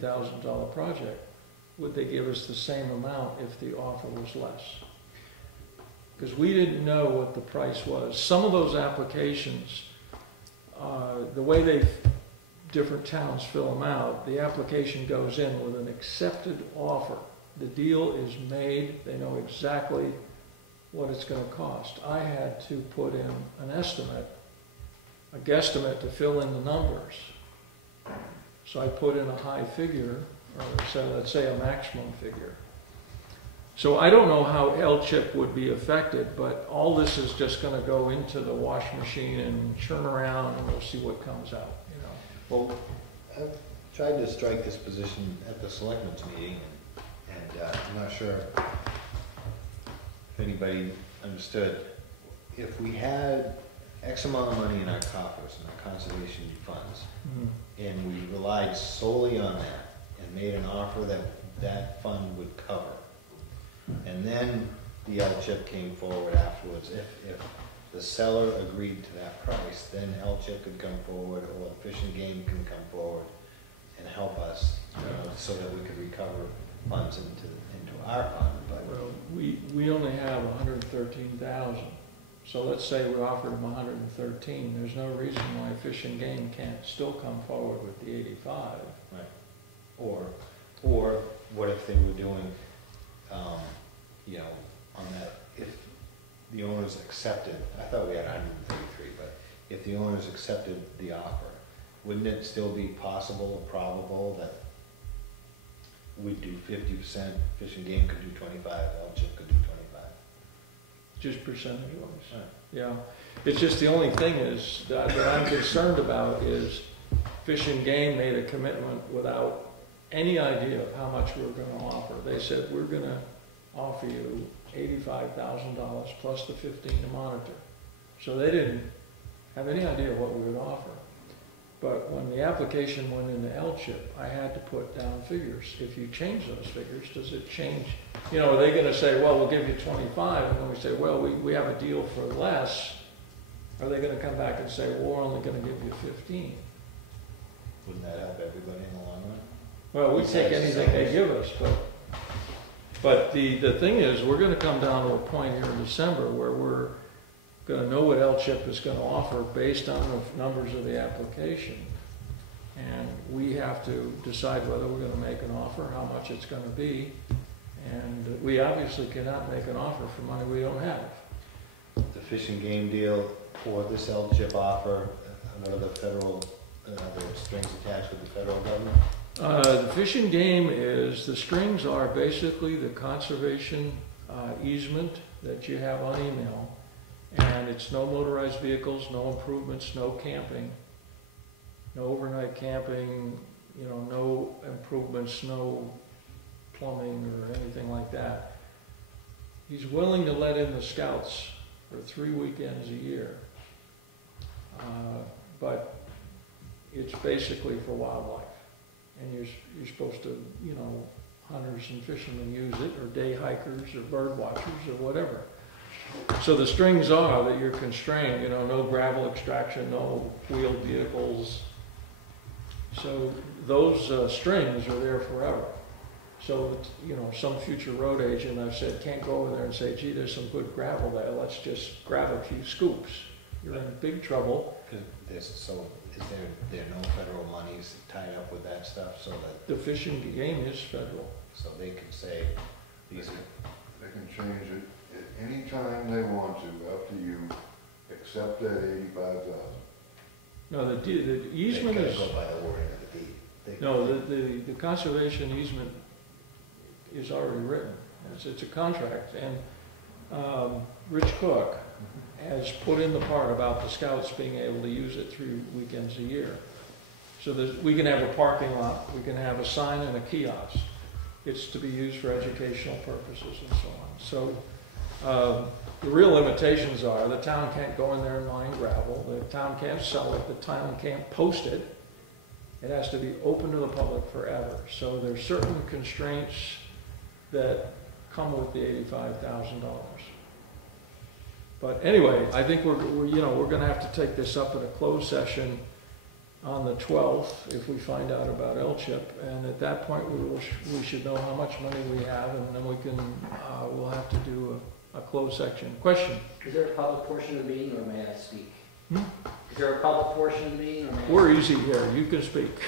$150,000 project, would they give us the same amount if the offer was less? Because we didn't know what the price was. Some of those applications, the way different towns fill them out, the application goes in with an accepted offer. The deal is made, they know exactly what it's going to cost. I had to put in an estimate, a guesstimate to fill in the numbers. So I put in a high figure, or so let's say a maximum figure. So I don't know how L-chip would be affected, but all this is just going to go into the wash machine and churn around, and we'll see what comes out. You know. Well, I've tried to strike this position at the selectmen's meeting, and I'm not sure if anybody understood. If we had X amount of money in our coffers, in our conservation funds, and we relied solely on that and made an offer that that fund would cover, and then the L-chip came forward afterwards, if the seller agreed to that price, then L-chip could come forward, or Fish and Game can come forward and help us, so that we could recover funds into our fund. But well, we only have 113,000. So let's say we offered them 113. There's no reason why Fish and Game can't still come forward with the 85. Right. Or what if they were doing, you know, on that, if the owners accepted, I thought we had 133, but if the owners accepted the offer, wouldn't it still be possible or probable that we'd do 50%, Fish and Game could do 25, L-chip could do 25? Just percentage-wise. Right. Yeah. It's just the only thing is that I'm concerned about is Fish and Game made a commitment without any idea of how much we were going to offer. They said, we're going to offer you $85,000 plus the 15 to monitor. So they didn't have any idea what we would offer. But when the application went into L-chip, I had to put down figures. If you change those figures, does it change? You know, are they going to say, well, we'll give you 25, and then we say, well, we have a deal for less? Are they going to come back and say, well, we're only going to give you 15? Wouldn't that help everybody in the long run? Well, we take anything they give us, but the thing is, we're going to come down to a point here in December where we're going to know what L-chip is going to offer based on the numbers of the application. And we have to decide whether we're going to make an offer, how much it's going to be. And we obviously cannot make an offer for money we don't have. The Fish and Game deal or this L-chip offer, what are the federal, the strings attached with the federal government? The Fish and Game is, the strings are basically the conservation easement that you have on email. And it's no motorized vehicles, no improvements, no camping, no overnight camping, you know, no improvements, no plumbing or anything like that. He's willing to let in the scouts for 3 weekends a year. But it's basically for wildlife. And you're supposed to, you know, hunters and fishermen use it, or day hikers or bird watchers or whatever. So the strings are that you're constrained, you know, no gravel extraction, no wheeled vehicles. So those strings are there forever. So, you know, some future road agent, I've said, can't go over there and say, gee, there's some good gravel there, let's just grab a few scoops. You're in big trouble. So is there no federal monies tied up with that stuff, so that The Fish and Game is federal. so they can say these are, They can change it at any time they want to, up to you, except that 85,000. No, the easement they is, gotta go by the wording of the deed. no, the conservation easement is already written. It's a contract, and Rich Cook has put in the part about the scouts being able to use it 3 weekends a year. So we can have a parking lot, we can have a sign and a kiosk. It's to be used for educational purposes and so on. So the real limitations are the town can't go in there and mine gravel, the town can't sell it, the town can't post it. It has to be open to the public forever. So there's certain constraints that come with the $85,000. But anyway, I think we're going to have to take this up in a closed session on the 12th if we find out about LCHIP, and at that point we should know how much money we have, and then we can, we'll have to do a closed section. Question? Is there a public portion of the meeting, or may I speak? Hmm? Is there a public portion of the meeting, or may I We're speak? easy here, you can speak.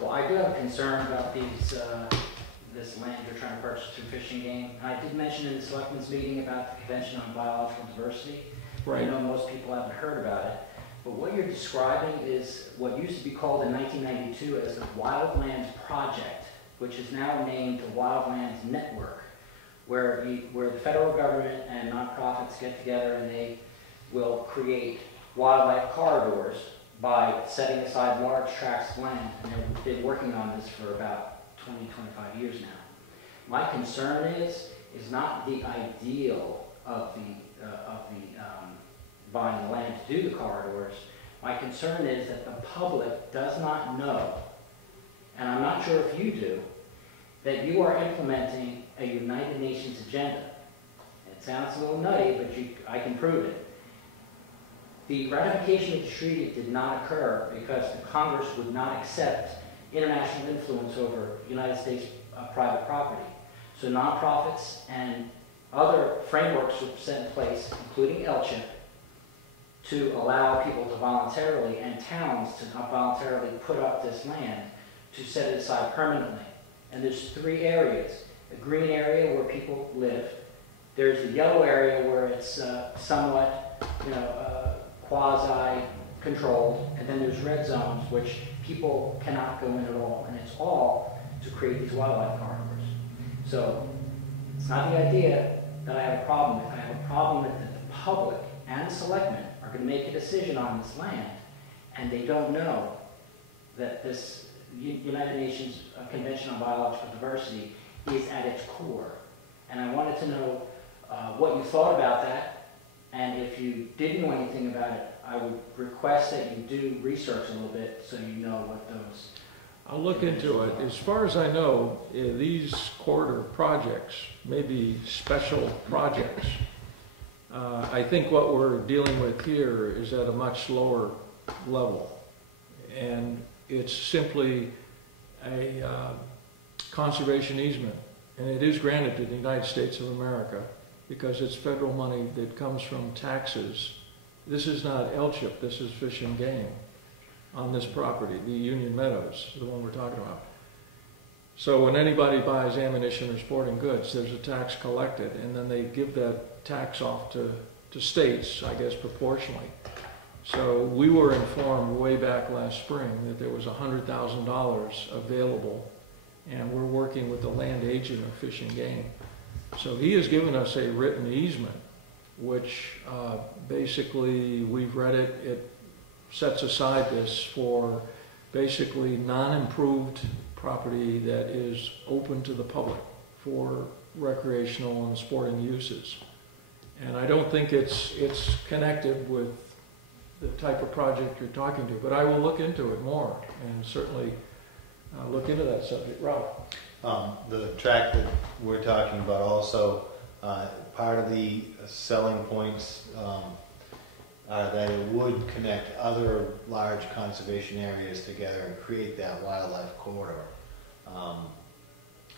Well, I do have a concern about this land you're trying to purchase through fishing game. I did mention in the selectmen's meeting about the Convention on Biological Diversity. I know most people haven't heard about it, but what you're describing is what used to be called in 1992 as the Wildlands Project, which is now named the Wildlands Network, where the federal government and nonprofits get together and they will create wildlife corridors by setting aside large tracts of land, and they've been working on this for about 20, 25 years now. My concern is not the ideal of buying the land to do the corridors. My concern is that the public does not know, and I'm not sure if you do, that you are implementing a United Nations agenda. It sounds a little nutty, but I can prove it. The ratification of the treaty did not occur because the Congress would not accept international influence over United States private property. So nonprofits and other frameworks were set in place, including LCHIP, to allow people to voluntarily, and towns to voluntarily put up this land to set it aside permanently. And there's 3 areas. A green area where people live. There's the yellow area where it's somewhat, quasi-controlled, and then there's red zones which people cannot go in at all, and it's all to create these wildlife corridors. So it's not the idea that I have a problem with. I have a problem with that the public and the selectmen are going to make a decision on this land, and they don't know that this United Nations Convention on Biological Diversity is at its core. And I wanted to know what you thought about that. And if you didn't know anything about it, I would request that you do research a little bit so you know what those... I'll look into it. As far as I know, these corridor projects may be special projects. I think what we're dealing with here is at a much lower level. And it's simply a conservation easement. And it is granted to the United States of America, because it's federal money that comes from taxes. This is not LCHIP, this is Fish and Game on this property, the Union Meadows, the one we're talking about. So when anybody buys ammunition or sporting goods, there's a tax collected, and then they give that tax off to states, I guess proportionally. So we were informed way back last spring that there was $100,000 available, and we're working with the land agent of Fish and Game. So he has given us a written easement, which basically, we've read it, it sets aside this for basically non-improved property that is open to the public for recreational and sporting uses. And I don't think it's connected with the type of project you're talking to, but I will look into it more and certainly look into that subject. Ralph? The track that we're talking about also, part of the selling points are that it would connect other large conservation areas together and create that wildlife corridor.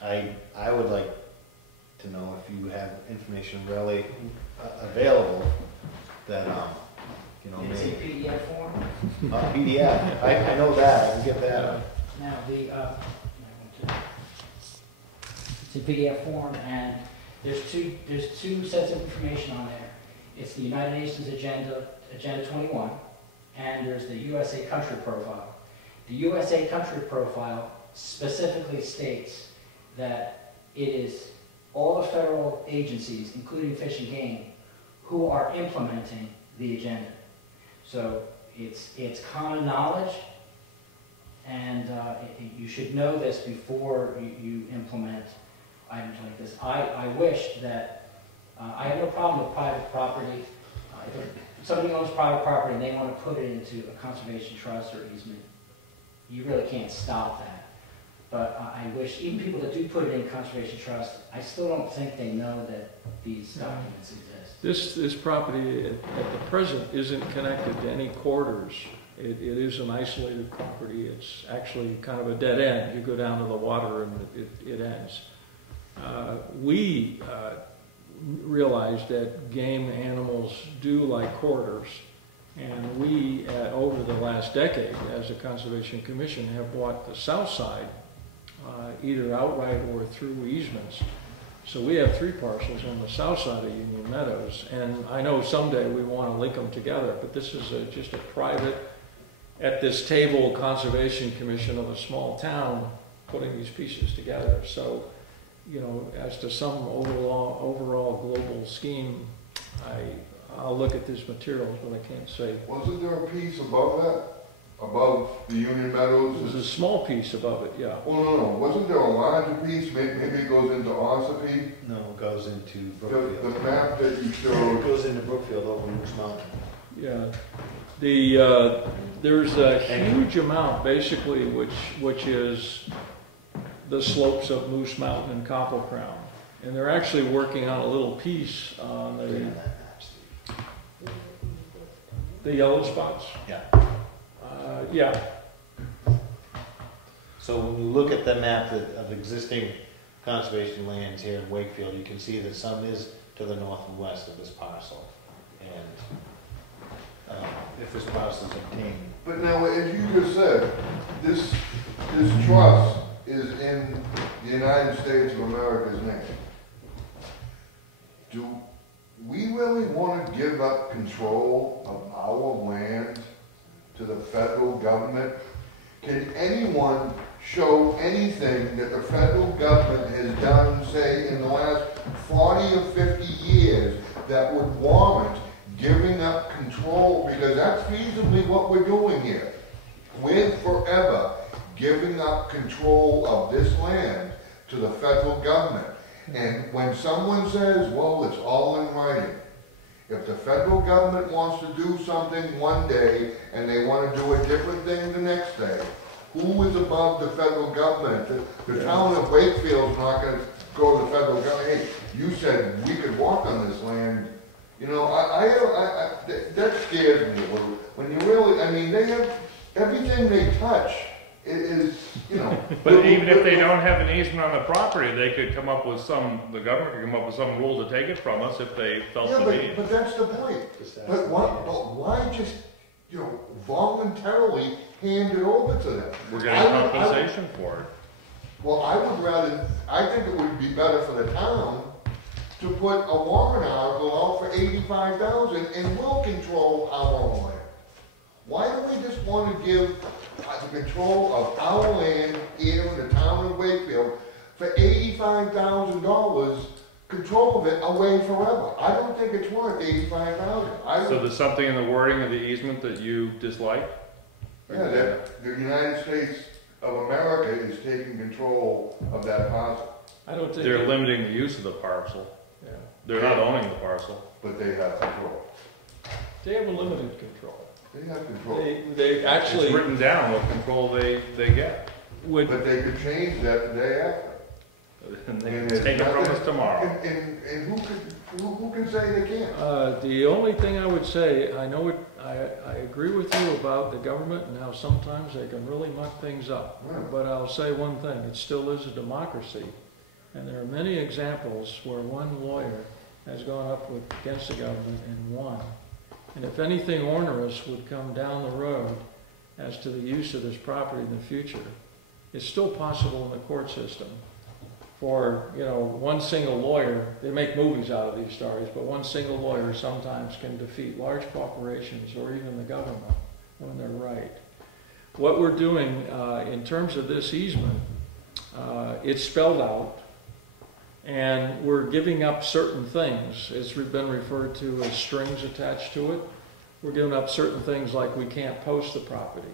I would like to know if you have information really available that, It's in maybe... PDF form. PDF, I know that, I can get that. Now, it's in PDF form, and there's two sets of information on there. It's the United Nations Agenda 21, and there's the USA Country Profile. The USA Country Profile specifically states that it is all the federal agencies, including Fish and Game, who are implementing the agenda. So it's common knowledge, and you should know this before you implement items like this. I wish that, I have no problem with private property. If somebody owns private property and they want to put it into a conservation trust or easement, you really can't stop that. But I wish, even people that do put it in conservation trust, I still don't think they know that these documents exist. This property at the present isn't connected to any corridors It is an isolated property. It's actually kind of a dead end. You go down to the water and it ends. We realized that game animals do like corridors, and we, over the last decade, as a Conservation Commission, have bought the south side, either outright or through easements. So we have 3 parcels on the south side of Union Meadows, and I know someday we want to link them together, but this is just a private, at this table, Conservation Commission of a small town putting these pieces together. So, you know, as to some overall global scheme, I'll look at these materials, but I can't say. Wasn't there a piece above that? Above the Union Meadows? There's a small piece above it, yeah. Well, no, wasn't there a larger piece? Maybe it goes into Ossipee? No, it goes into The Brookfield. map that you It showed, goes into Brookfield over Moose Mountain. Yeah. There's a huge amount, basically, which is the slopes of Moose Mountain and Copper Crown. And they're actually working on a little piece on the yellow spots. Yeah. Yeah. So when you look at the map of existing conservation lands here in Wakefield, you can see that some is to the north and west of this parcel. And if this parcel is obtained. but now, as you just said, this trust is in the United States of America's name. Do we really want to give up control of our land to the federal government? Can anyone show anything that the federal government has done, say, in the last 40 or 50 years that would warrant giving up control? Because that's feasibly what we're doing here. We're forever giving up control of this land to the federal government. And when someone says, well, it's all in writing, if the federal government wants to do something one day and they want to do a different thing the next day, who is above the federal government? The town of Wakefield's not going to go to the federal government. Hey, you said we could walk on this land. You know, that scares me a little. When you really, I mean, they have everything they touch is, you know. But even if they don't have an easement on the property, they could come up with the government could come up with some rule to take it from us if they felt the need. But that's the point. But why just, you know, voluntarily hand it over to them? We're getting compensation for it. Well, I think it would be better for the town to put a warrant article out for $85,000 and we'll control our own land. Why do we just want to give the control of our land here in the town of Wakefield for $85,000, control of it away forever? I don't think it's worth $85,000. So there's something in the wording of the easement that you dislike? Yeah, that the United States of America is taking control of that parcel. I don't think They're limiting the use of the parcel. Yeah. They're not owning the parcel. But they have control. They have a limited control. They have control. They actually It's written down what control they get. would. But they could change that the day after. And they can take it from us tomorrow. And who can say they can't? The only thing I would say, I know I agree with you about the government and how sometimes they can really muck things up. Right. But I'll say one thing, it still is a democracy. And there are many examples where one lawyer has gone up against the government and won. And if anything onerous would come down the road as to the use of this property in the future, it's still possible in the court system for, you know, one single lawyer. They make movies out of these stories, but one single lawyer sometimes can defeat large corporations or even the government when they're right. What we're doing in terms of this easement, it's spelled out, and we're giving up certain things. It's been referred to as strings attached to it. We're giving up certain things like we can't post the property.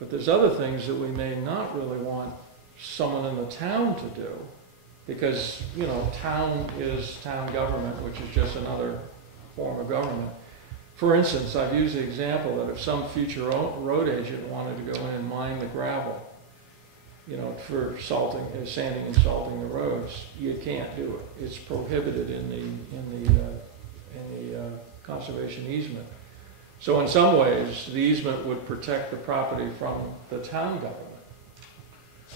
But there's other things that we may not really want someone in the town to do, because, you know, town is town government, which is just another form of government. For instance, I've used the example that if some future road agent wanted to go in and mine the gravel, you know, for sanding and salting the roads, you can't do it. It's prohibited in the conservation easement. So in some ways, the easement would protect the property from the town government.